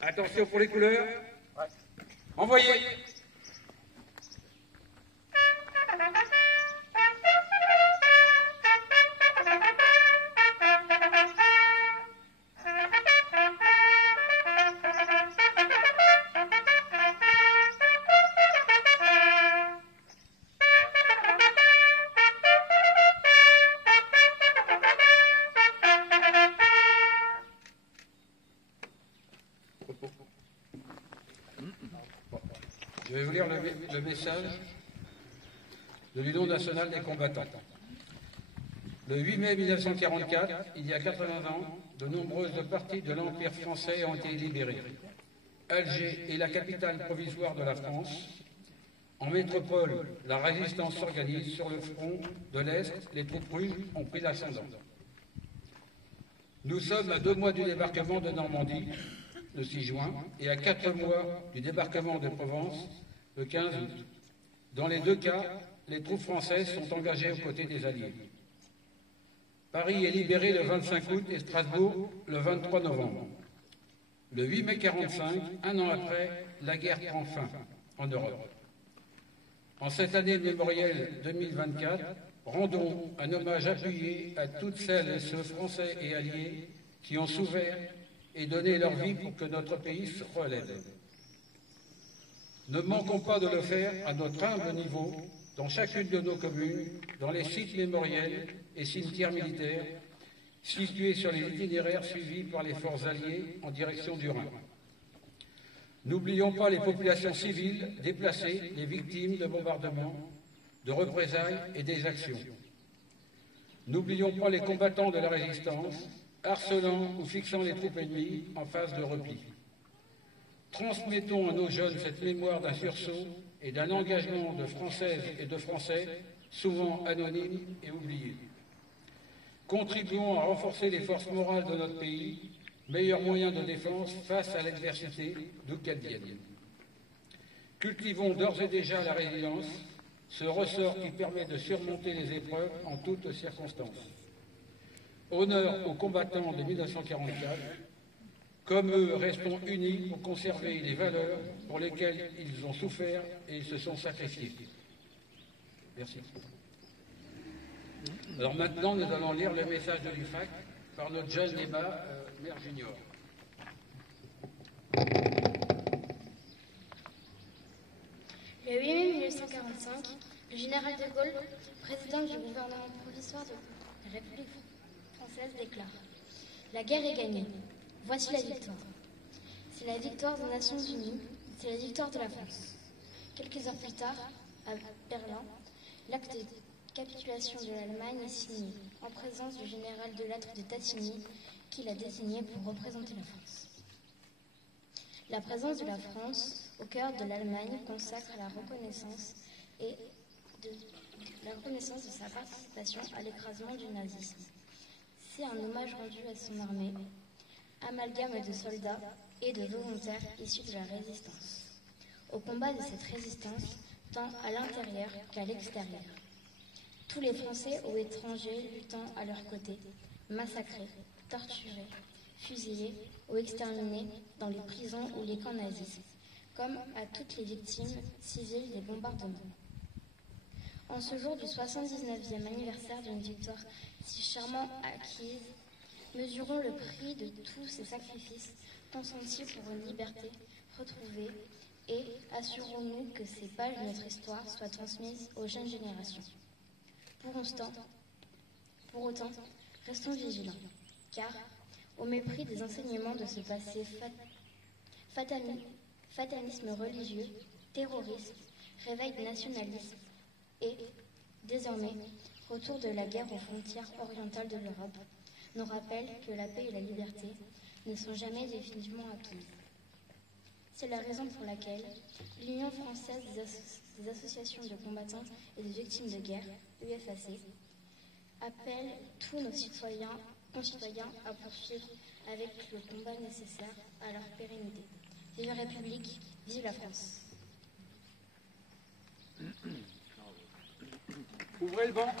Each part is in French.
Attention pour les couleurs. Envoyez. Je vais vous lire le message de l'Union nationale des combattants. Le 8 mai 1944, il y a 80 ans, de nombreuses parties de l'Empire français ont été libérées. Alger est la capitale provisoire de la France. En métropole, la résistance s'organise. Sur le front de l'Est, les troupes russes ont pris l'ascendant. Nous sommes à 2 mois du débarquement de Normandie, le 6 juin, et à 4 mois du débarquement de Provence, le 15 août. Dans les 2 cas, les troupes françaises sont engagées aux côtés des Alliés. Paris est libéré le 25 août et Strasbourg le 23 novembre. Le 8 mai 1945, un an après, la guerre prend fin en Europe. En cette année mémorielle 2024, rendons un hommage appuyé à toutes celles et ceux Français et Alliés qui ont souffert et donné leur vie pour que notre pays se relève. Ne manquons pas de le faire à notre humble niveau, dans chacune de nos communes, dans les sites mémoriels et cimetières militaires, situés sur les itinéraires suivis par les forces alliées en direction du Rhin. N'oublions pas les populations civiles déplacées, les victimes de bombardements, de représailles et d'exactions. N'oublions pas les combattants de la résistance, harcelant ou fixant les troupes ennemies en phase de repli. Transmettons à nos jeunes cette mémoire d'un sursaut et d'un engagement de Françaises et de Français, souvent anonymes et oubliés. Contribuons à renforcer les forces morales de notre pays, meilleur moyen de défense face à l'adversité, d'où qu'elle vienne. Cultivons d'ores et déjà la résilience, ce ressort qui permet de surmonter les épreuves en toutes circonstances. Honneur aux combattants de 1944. Comme eux, restons unis pour conserver les valeurs pour lesquelles ils ont souffert et ils se sont sacrifiés. Merci. Alors maintenant, nous allons lire le message de l'UFAC par notre jeune Emma, maire junior. Le 8 mai 1945, le général de Gaulle, président du gouvernement provisoire de la République française, déclare « La guerre est gagnée. Voici la victoire. C'est la victoire des Nations Unies, c'est la victoire de la France. » Quelques heures plus tard, à Berlin, l'acte de capitulation de l'Allemagne est signé, en présence du général de Lattre de Tassigny, qui l'a désigné pour représenter la France. La présence de la France au cœur de l'Allemagne consacre la reconnaissance de sa participation à l'écrasement du nazisme. C'est un hommage rendu à son armée, amalgame de soldats et de volontaires issus de la résistance, au combat de cette résistance tant à l'intérieur qu'à l'extérieur. Tous les Français ou étrangers luttant à leur côté, massacrés, torturés, fusillés ou exterminés dans les prisons ou les camps nazis, comme à toutes les victimes civiles des bombardements. En ce jour du 79e anniversaire d'une victoire si charmant acquise, mesurons le prix de tous ces sacrifices consentis pour une liberté retrouvée et assurons-nous que ces pages de notre histoire soient transmises aux jeunes générations. Pour autant, restons vigilants, car, au mépris des enseignements de ce passé fatalisme religieux, terrorisme, réveil du nationalisme et, désormais, retour de la guerre aux frontières orientales de l'Europe, nous rappelle que la paix et la liberté ne sont jamais définitivement acquises. C'est la raison pour laquelle l'Union française des associations de combattants et de victimes de guerre, UFAC, appelle tous nos concitoyens à poursuivre avec le combat nécessaire à leur pérennité. Vive la République, vive la France. Ouvrez le banc.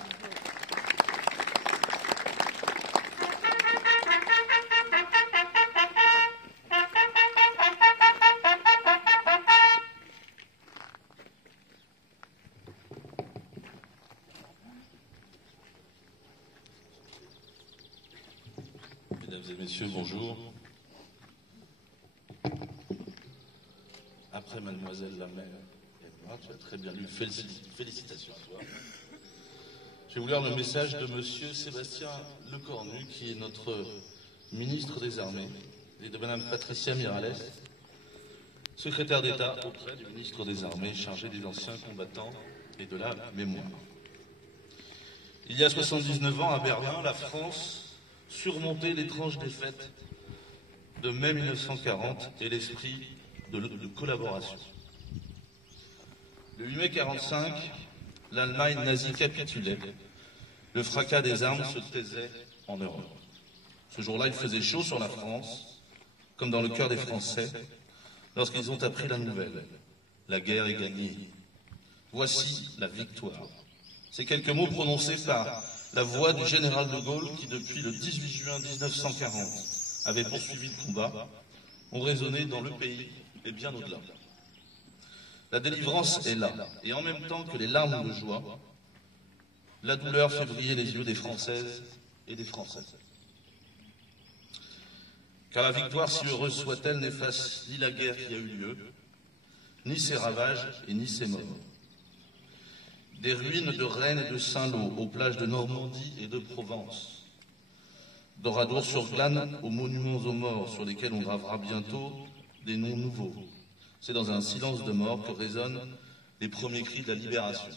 Mesdames et messieurs, bonjour. Après mademoiselle la mère et moi, tu as très bien lu, félicitations à toi. Je vais vous lire le message de monsieur Sébastien Lecornu, qui est notre ministre des Armées, et de madame Patricia Miralles, secrétaire d'État auprès du ministre des Armées, chargé des anciens combattants et de la mémoire. Il y a 79 ans, à Berlin, la France surmontait l'étrange défaite de mai 1940 et l'esprit de collaboration. Le 8 mai 1945, l'Allemagne nazie capitulait. Le fracas des armes se taisait en Europe. Ce jour-là, il faisait chaud sur la France, comme dans le cœur des Français, lorsqu'ils ont appris la nouvelle. La guerre est gagnée. Voici la victoire. Ces quelques mots prononcés par la voix du général de Gaulle, qui depuis le 18 juin 1940 avait poursuivi le combat, ont résonné dans le pays et bien au-delà. La délivrance est là, et en même temps que les larmes de joie, la douleur fait briller les yeux des Françaises et des Français. Car la victoire, si heureuse soit-elle, n'efface ni la guerre qui a eu lieu, ni ses ravages et ni ses morts. Des ruines de Rennes et de Saint-Lô aux plages de Normandie et de Provence, d'Oradour-sur-Glane aux monuments aux morts sur lesquels on gravera bientôt des noms nouveaux. C'est dans un silence de mort que résonnent les premiers cris de la libération,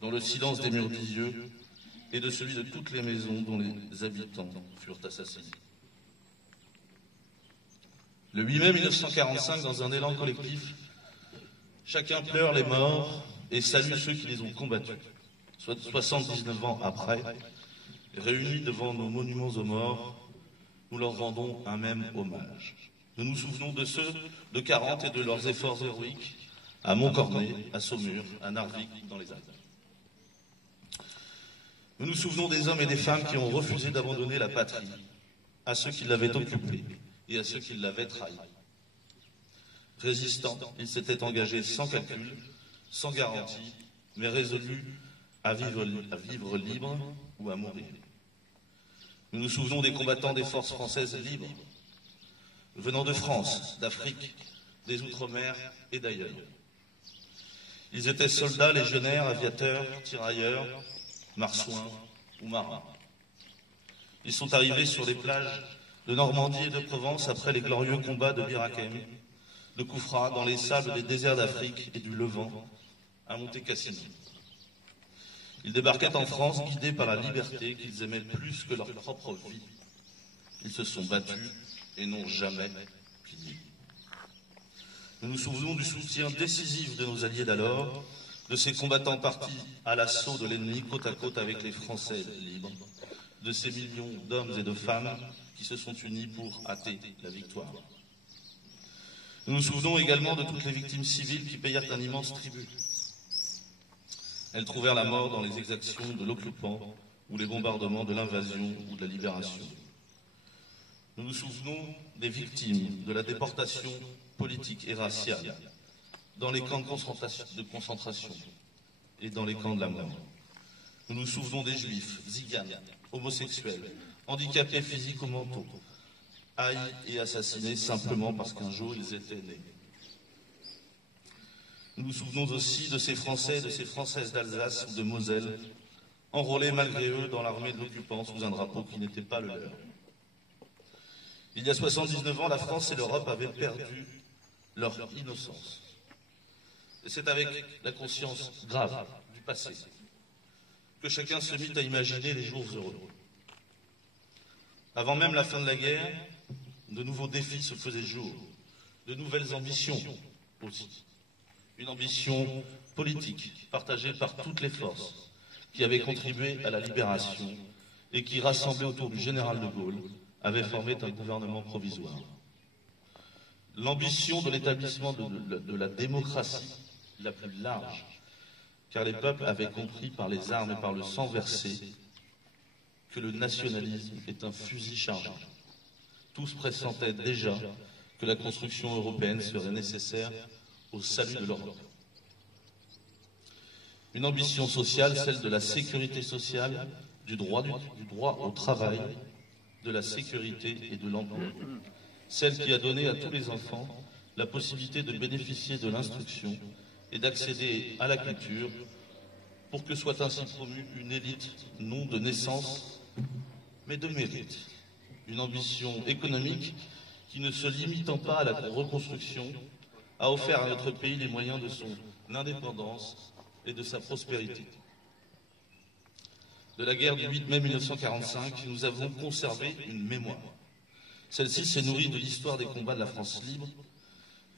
dans le silence des murs d'Isieux et de celui de toutes les maisons dont les habitants furent assassinés. Le 8 mai 1945, dans un élan collectif, chacun pleure les morts et salue ceux qui les ont combattus. Soit 79 ans après, réunis devant nos monuments aux morts, nous leur rendons un même hommage. Nous nous souvenons de ceux de 40 et de leurs efforts héroïques à Montcornet, à Saumur, à Narvik, dans les Alpes. Nous nous souvenons des hommes et des femmes qui ont refusé d'abandonner la patrie, à ceux qui l'avaient occupée et à ceux qui l'avaient trahi. Résistants, ils s'étaient engagés sans calcul, sans garantie, mais résolus à vivre libre ou à mourir. Nous nous souvenons des combattants des forces françaises libres, venant de France, d'Afrique, des Outre-mer et d'ailleurs. Ils étaient soldats, légionnaires, aviateurs, tirailleurs, marsouins ou marins. Ils sont arrivés sur les plages de Normandie et de Provence après les glorieux combats de Bir Hakeim, de Koufra, dans les sables des déserts d'Afrique et du Levant, à Monte Cassino. Ils débarquaient en France guidés par la liberté qu'ils aimaient plus que leur propre vie. Ils se sont battus et n'ont jamais plié. Nous nous souvenons du soutien décisif de nos alliés d'alors, de ces combattants partis à l'assaut de l'ennemi côte à côte avec les Français libres, de ces millions d'hommes et de femmes qui se sont unis pour hâter la victoire. Nous nous souvenons également de toutes les victimes civiles qui payèrent un immense tribut. Elles trouvèrent la mort dans les exactions de l'occupant ou les bombardements de l'invasion ou de la libération. Nous nous souvenons des victimes de la déportation politique et raciale dans les camps de concentration et dans les camps de la mort. Nous nous souvenons des juifs, tziganes, homosexuels, handicapés physiques ou mentaux, haïs et assassinés simplement parce qu'un jour ils étaient nés. Nous nous souvenons aussi de ces Français et de ces Françaises d'Alsace ou de Moselle, enrôlés malgré eux dans l'armée de l'occupant sous un drapeau qui n'était pas le leur. Il y a 79 ans, la France et l'Europe avaient perdu leur innocence. Et c'est avec la conscience grave du passé que chacun se mit à imaginer les jours heureux. Avant même la fin de la guerre, de nouveaux défis se faisaient jour, de nouvelles ambitions aussi. Une ambition politique partagée par toutes les forces qui avaient contribué à la libération et qui, rassemblées autour du général de Gaulle, avaient formé un gouvernement provisoire. L'ambition de l'établissement de la démocratie la plus large car les peuples avaient compris par les armes et par le sang versé que le nationalisme est un fusil chargé. Tous pressentaient déjà que la construction européenne serait nécessaire au salut de l'Europe. Une ambition sociale, celle de la sécurité sociale, du droit au travail, de la sécurité et de l'emploi. Celle qui a donné à tous les enfants la possibilité de bénéficier de l'instruction et d'accéder à la culture pour que soit ainsi promue une élite non de naissance mais de mérite. Une ambition économique qui, ne se limitant pas à la reconstruction, a offert à notre pays les moyens de son indépendance et de sa prospérité. De la guerre du 8 mai 1945, nous avons conservé une mémoire. Celle-ci s'est nourrie de l'histoire des combats de la France libre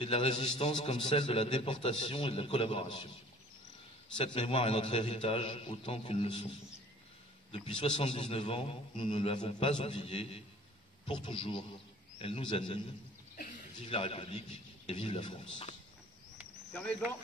et de la résistance comme celle de la déportation et de la collaboration. Cette mémoire est notre héritage autant qu'une leçon. Depuis 79 ans, nous ne l'avons pas oubliée. Pour toujours, elle nous anime. Vive la République et vive la France. Fermez le banc.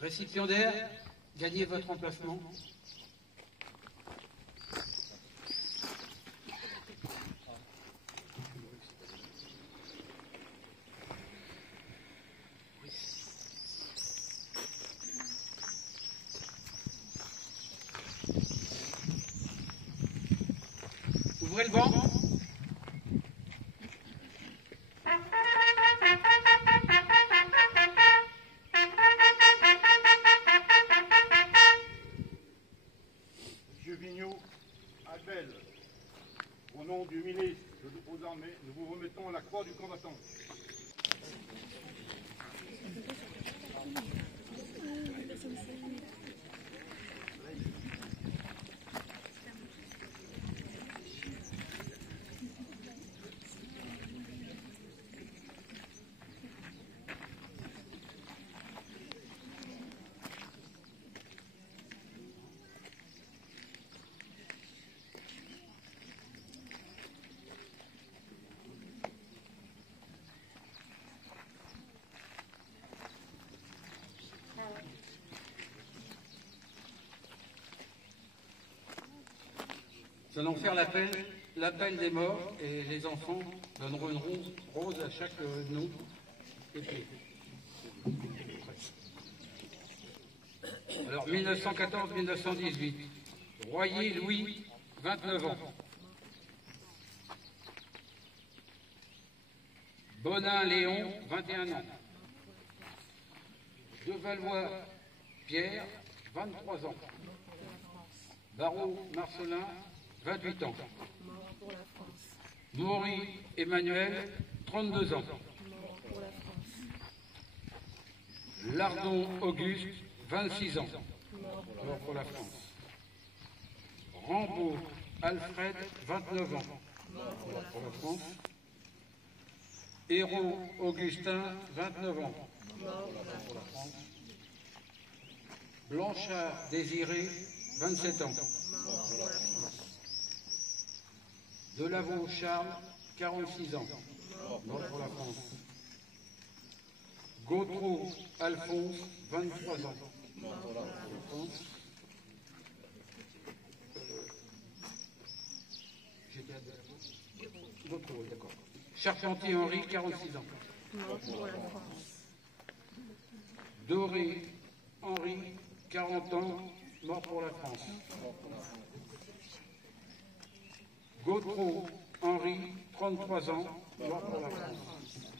Récipiendaire, gagnez votre emplacement. Ouvrez le banc. Monsieur Vigneault, Albel, au nom du ministre aux Armées, nous vous remettons la croix du combattant. Nous allons faire l'appel des morts et les enfants donneront une rose à chaque nom et pied. Alors 1914-1918, Royer Louis, 29 ans. Bonin Léon, 21 ans. Devalois Pierre, 23 ans. Barrault Marcelin, 28 ans. Mort pour la France. Maury Emmanuel, 32 ans. Mort pour la France. Lardon Auguste, 26 ans. Mort Mort pour la France. Rambaud Alfred, 29 ans. Mort pour la Pour la France. France. Hérault Augustin, 29 ans. Mort pour la France. Blanchard Désiré, 27 ans. Mort pour la France. Delaveau Charles, 46 ans. Mort Mort pour la France. Gautreau Alphonse, 23 ans. Mort pour la France. France. Gautreau, d'accord. Charpentier Henri, 46 ans. Mort pour la France. Doré Henri, 40 ans, mort pour la France. Gautreau Henri, 33 ans, mort pour la France.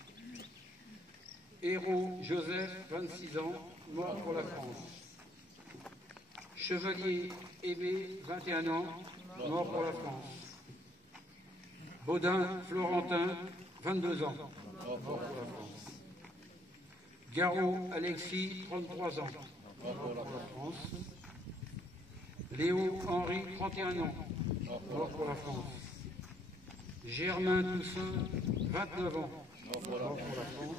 Hérault Joseph, 26 ans, mort pour la France. Chevalier Aimé, 21 ans, mort pour la France. Baudin Florentin, 22 ans, mort pour la France. Garot Alexis, 33 ans, mort pour la France. Léo Henri, 31 ans, mort pour la France. Germain Toussaint, 29 ans, mort pour la France.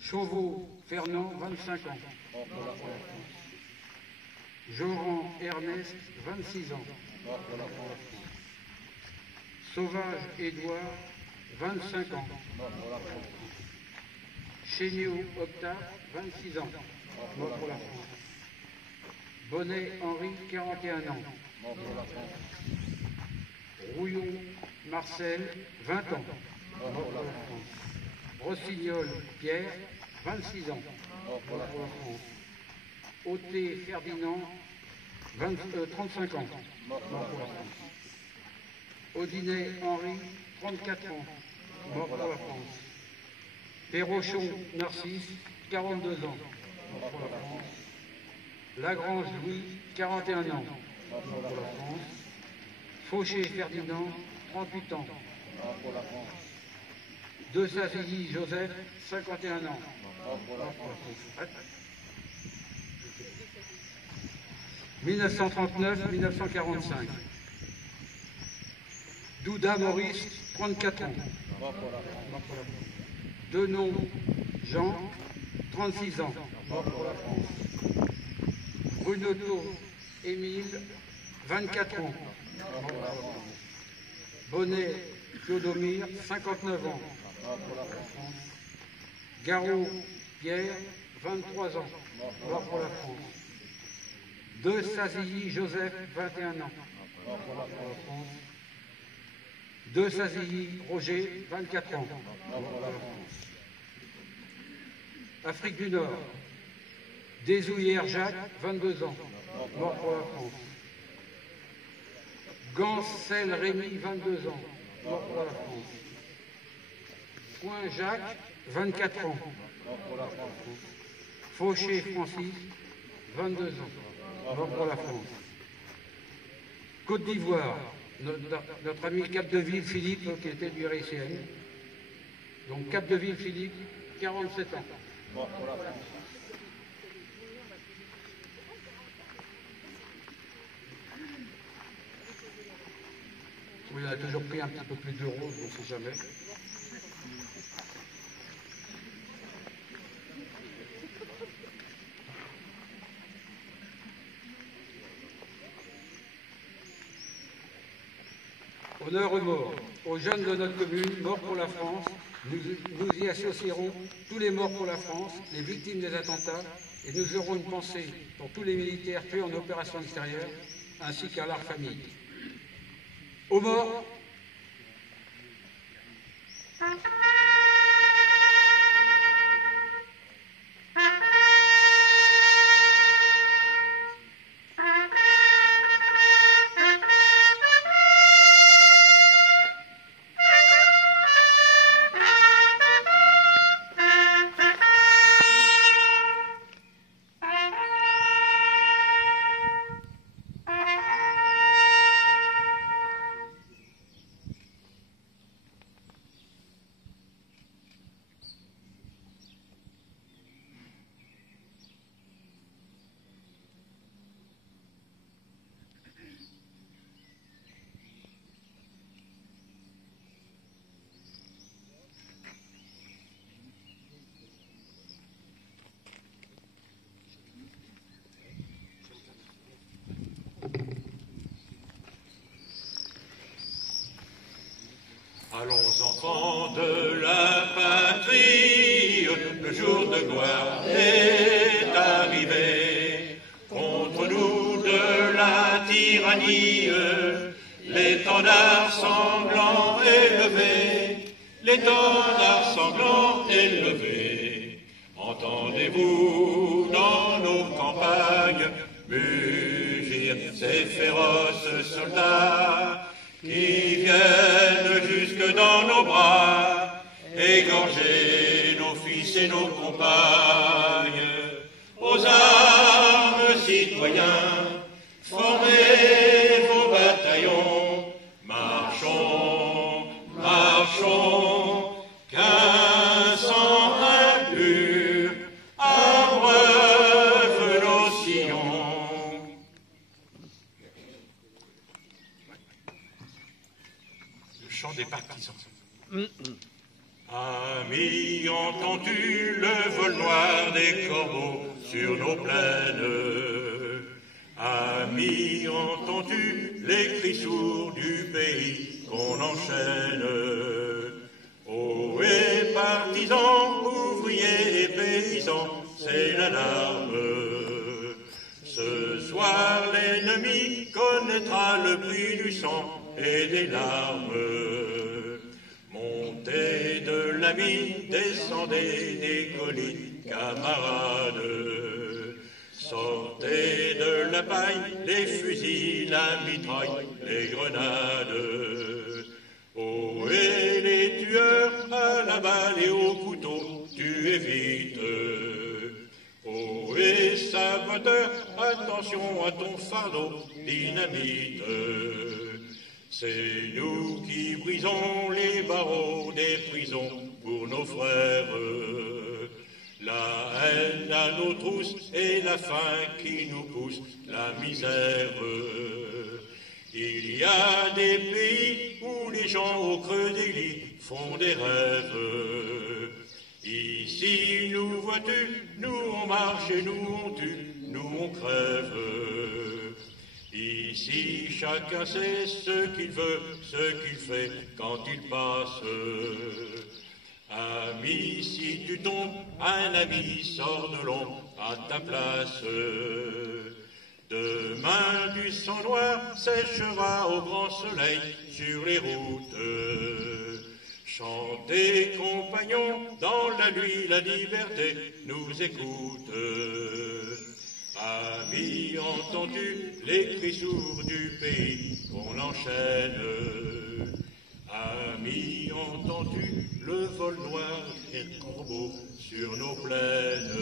Chauveau Fernand, 25 ans, mort pour la France. Joran Ernest, 26 ans. Mort pour la France. Sauvage Édouard, 25 ans. Mort pour la France. Chéniaud Octave, 26 ans. Mort pour la France. Bonnet Henri, 41 ans. Mort pour la France. Rouillon Marcel, 20 ans. Mort pour la France. Rossignol Pierre, 26 ans. Mort pour la France. France. Ôté Ferdinand, 35 ans. Mort pour la France. Audinet Henri, 34 ans. Mort pour la France. Perrochon Narcisse, 42 ans. Mort pour la France. Lagrange Louis, 41 ans. Mort pour la France. France. Fauché Ferdinand, 38 ans. Mort pour la France. De Sazilly Joseph, 51 ans. Mort pour la France. 1939-1945. Douda Maurice, 34 ans. Mort pour la France. Denon Jean, 36 ans. Mort pour la France. Brunoto Émile, 24 ans. Mort pour la France. Bonnet Clodomir, 59 ans. Mort pour la France. Garot Pierre, 23 ans. Mort pour la France. De Sazilly Joseph, 21 ans. Mort pour la France. De Sazilly Roger, 24 ans. Mort pour la France. Afrique du Nord. Désouillère Jacques, 22 ans. Mort pour la France. Gancel Rémy, 22 ans. Mort pour la France. Point Jacques, 24 ans. Mort pour la France. Fauché Francis, 22 ans. Mort pour la France. Côte d'Ivoire, notre ami Capdeville Philippe, qui était du RICN. Donc Capdeville Philippe, 47 ans. Mort pour la France. Oui, il a toujours pris un petit peu plus d'euros, on ne sait jamais. Honneur aux morts, aux jeunes de notre commune, morts pour la France. Nous y associerons tous les morts pour la France, les victimes des attentats, et nous aurons une pensée pour tous les militaires tués en opération extérieure, ainsi qu'à leurs familles. Aux morts, Allons enfants de la patrie, le jour de gloire est arrivé. Contre nous de la tyrannie, l'étendard sanglant élevé, l'étendard sanglant élevé. Entendez-vous dans nos campagnes mugir ces féroces soldats qui viennent jusque dans nos bras, égorger nos fils et nos compagnes. Aux armes, citoyens, formez vos bataillons, marchons, marchons, qu'un sang impur abreuve nos sillons. Le chant des partisans. Amis, entends-tu le vol noir des corbeaux sur nos plaines? l'enchaîne. Ohé, partisans, ouvriers et paysans, c'est l'alarme. Ce soir, l'ennemi connaîtra le prix du sang et des larmes. Montez de l'ami, descendez des collines, camarades. Sortez de la paille, les fusils, la mitraille, les grenades. Oh, et les tueurs à la balle et au couteau, tuez vite. Oh, et saboteur, attention à ton fardeau, dynamite. C'est nous qui brisons les barreaux des prisons pour nos frères. La haine à nos trousses et la faim qui nous pousse, la misère. Il y a des pays où les gens au creux des lits font des rêves. Ici, nous vois-tu, nous on marche et nous on tue, nous on crève. Ici, chacun sait ce qu'il veut, ce qu'il fait quand il passe. Ami, si tu tombes, un ami sort de l'ombre à ta place. Demain, du sang noir séchera au grand soleil sur les routes. Chantez, compagnons, dans la nuit, la liberté nous écoute. Amis, entends-tu les cris sourds du pays qu'on enchaîne? Amis, entends-tu le vol noir et corbeau sur nos plaines?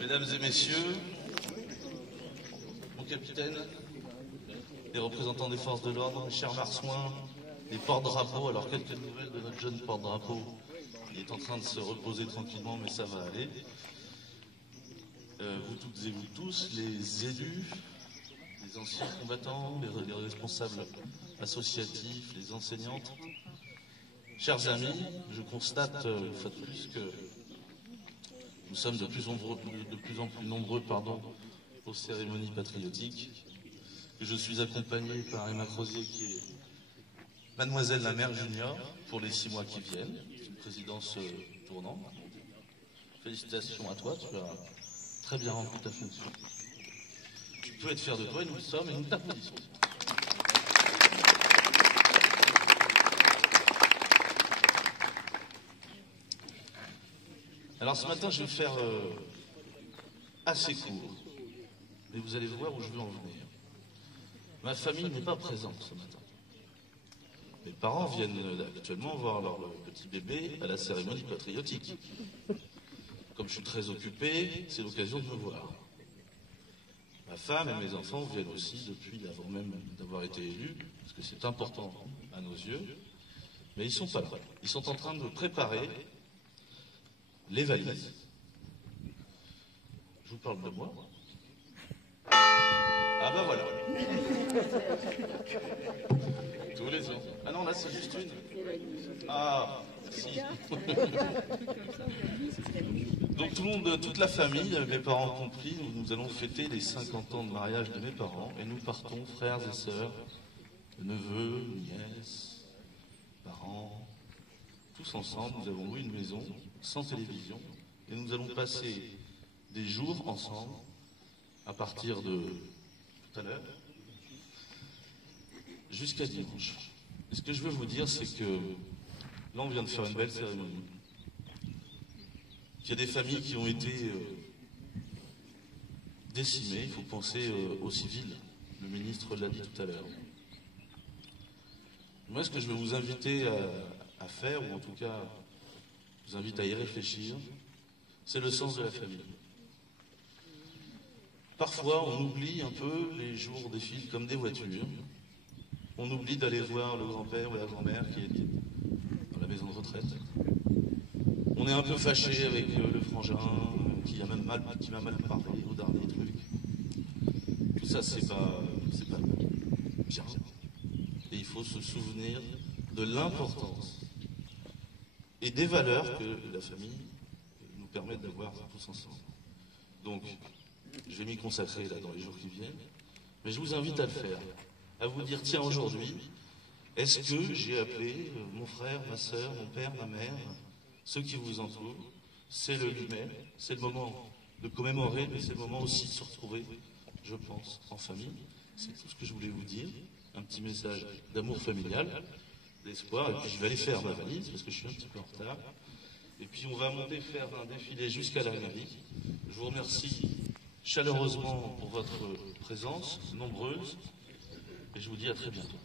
Mesdames et messieurs, mon capitaine, les représentants des forces de l'ordre, chers marsouins, les porte-drapeaux, alors quelques nouvelles de notre jeune porte-drapeau. Il est en train de se reposer tranquillement, mais ça va aller. Vous toutes et vous tous, les élus, les anciens combattants, les responsables associatifs, les enseignantes, chers amis, je constate une fois de plus que nous sommes de plus en plus nombreux aux cérémonies patriotiques. Que je suis accompagné par Emma Crozier, qui est Mademoiselle la Mère Junior, pour les 6 mois qui viennent. C'est une présidence tournante. Félicitations à toi, tu as très bien rempli ta fonction. peux être fier de toi, et nous le sommes, et nous t'applaudissons. Alors ce matin, je vais faire assez court, mais vous allez voir où je veux en venir. Ma famille n'est pas présente ce matin. Mes parents viennent actuellement voir leur petit bébé à la cérémonie patriotique. Comme je suis très occupé, c'est l'occasion de me voir. Ma femme et mes enfants viennent aussi depuis avant même d'avoir été élus, parce que c'est important à nos yeux, mais ils sont pas là. Ils sont en train de préparer les valises. Je vous parle de moi. Ah ben voilà. Tous les ans. Ah non, là c'est juste une. Ah, si. Donc tout le monde, toute la famille, mes parents compris, nous allons fêter les 50 ans de mariage de mes parents et nous partons, frères et sœurs, neveux, nièces, parents, tous ensemble. Nous avons loué une maison sans télévision et nous allons passer des jours ensemble à partir de tout à l'heure jusqu'à dimanche. Et ce que je veux vous dire, c'est que là on vient de faire une belle cérémonie. Il y a des familles qui ont été décimées. Il faut penser aux civils. Le ministre l'a dit tout à l'heure. Moi, ce que je veux vous inviter à faire, ou en tout cas, je vous invite à y réfléchir, c'est le sens de la famille. Parfois, on oublie un peu, les jours défilent comme des voitures. On oublie d'aller voir le grand-père ou la grand-mère qui est dans la maison de retraite. On est un peu fâché avec le frangin qui m'a mal parlé au dernier truc. Tout ça, c'est pas bien. Et il faut se souvenir de l'importance et des valeurs que la famille nous permet d'avoir tous ensemble. Donc, je vais m'y consacrer là dans les jours qui viennent, mais je vous invite à le faire, à vous dire, tiens, aujourd'hui, est-ce que j'ai appelé mon frère, ma sœur, mon père, ma mère, ceux qui vous entourent? C'est le 8 mai, c'est le moment de commémorer, mais c'est le moment aussi de se retrouver, je pense, en famille. C'est tout ce que je voulais vous dire, un petit message d'amour familial, d'espoir, et puis je vais aller faire ma valise, parce que je suis un petit peu en retard. Et puis on va monter faire un défilé jusqu'à la mairie. Je vous remercie chaleureusement pour votre présence, nombreuse, et je vous dis à très bientôt.